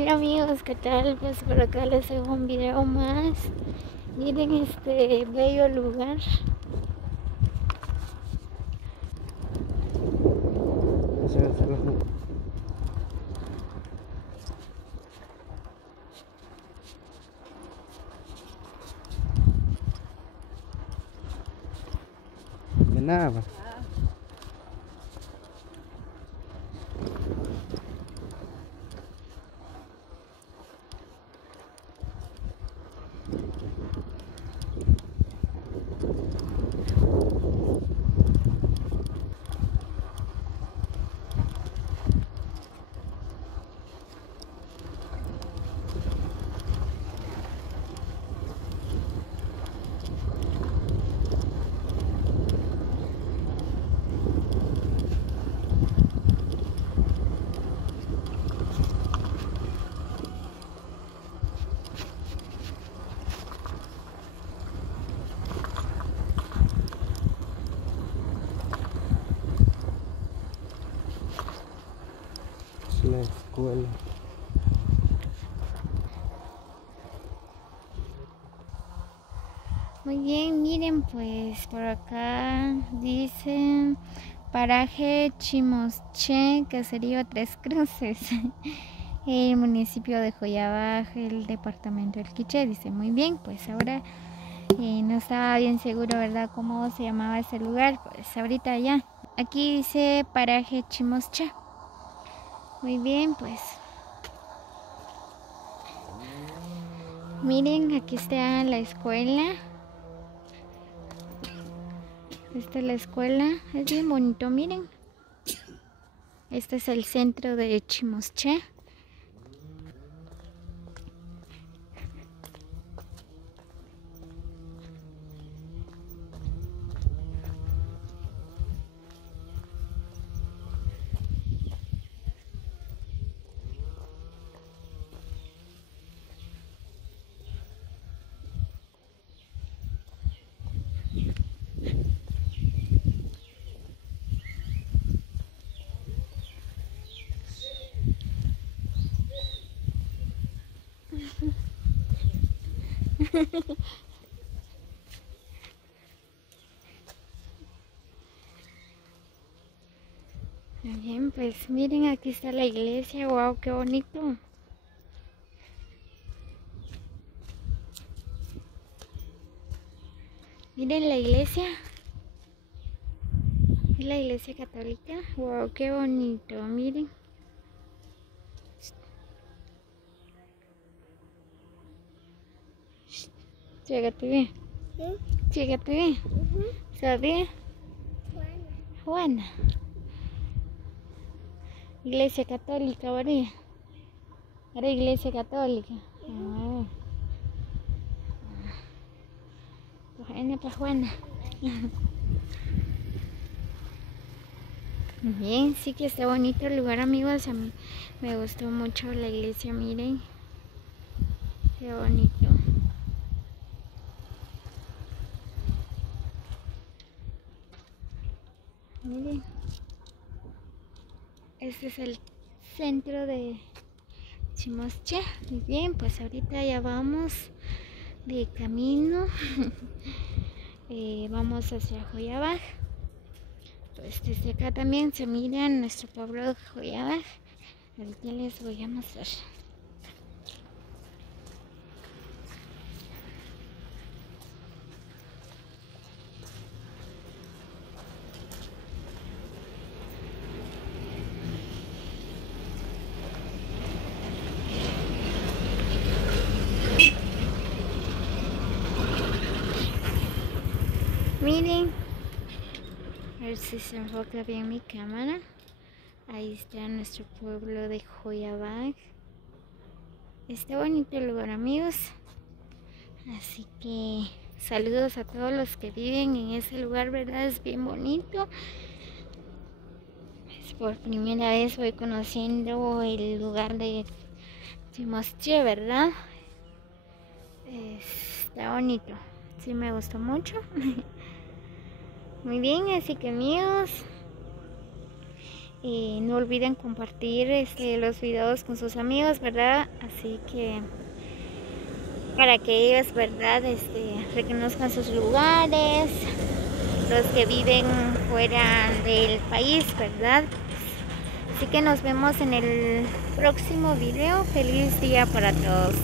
Hola amigos, ¿qué tal? Pues por acá les dejo un video más. Miren este bello lugar. De nada. Es la escuela. Muy bien, miren pues por acá dice paraje Chimosche, Caserío Tres Cruces, el municipio de Joyabaj, el departamento del Quiché. Dice muy bien, pues ahora no estaba bien seguro, ¿verdad?, cómo se llamaba ese lugar. Pues ahorita ya. Aquí dice paraje Chimosche. Muy bien, pues miren, aquí está la escuela. Esta es la escuela, es bien bonito, miren. Este es el centro de Chimosche. Bien, pues miren, aquí está la iglesia. Wow, qué bonito. Miren la iglesia. Es la iglesia católica. Wow, qué bonito, miren. Llégate bien. Llégate bien. ¿Sabes? Juana. Iglesia católica, María. Era iglesia católica. Juana, pues Juana. Bien, sí que está bonito el lugar, amigos. A mí me gustó mucho la iglesia, miren. Qué bonito. Miren. Este es el centro de Chimosche. Muy bien, pues ahorita ya vamos de camino. Vamos hacia Joyabaj. Pues desde acá también se mira nuestro pueblo de Joyabaj. Ahorita les voy a mostrar. Miren, a ver si se enfoca bien mi cámara. Ahí está nuestro pueblo de Joyabaj. Está bonito el lugar, amigos. Así que saludos a todos los que viven en ese lugar, ¿verdad? Es bien bonito. Es por primera vez voy conociendo el lugar de Chimosche, ¿verdad? Está bonito. Sí, me gustó mucho. Muy bien, así que amigos, Y no olviden compartir los videos con sus amigos, ¿verdad? Así que para que ellos, ¿verdad? Reconozcan sus lugares, los que viven fuera del país, ¿verdad? Así que nos vemos en el próximo video. Feliz día para todos.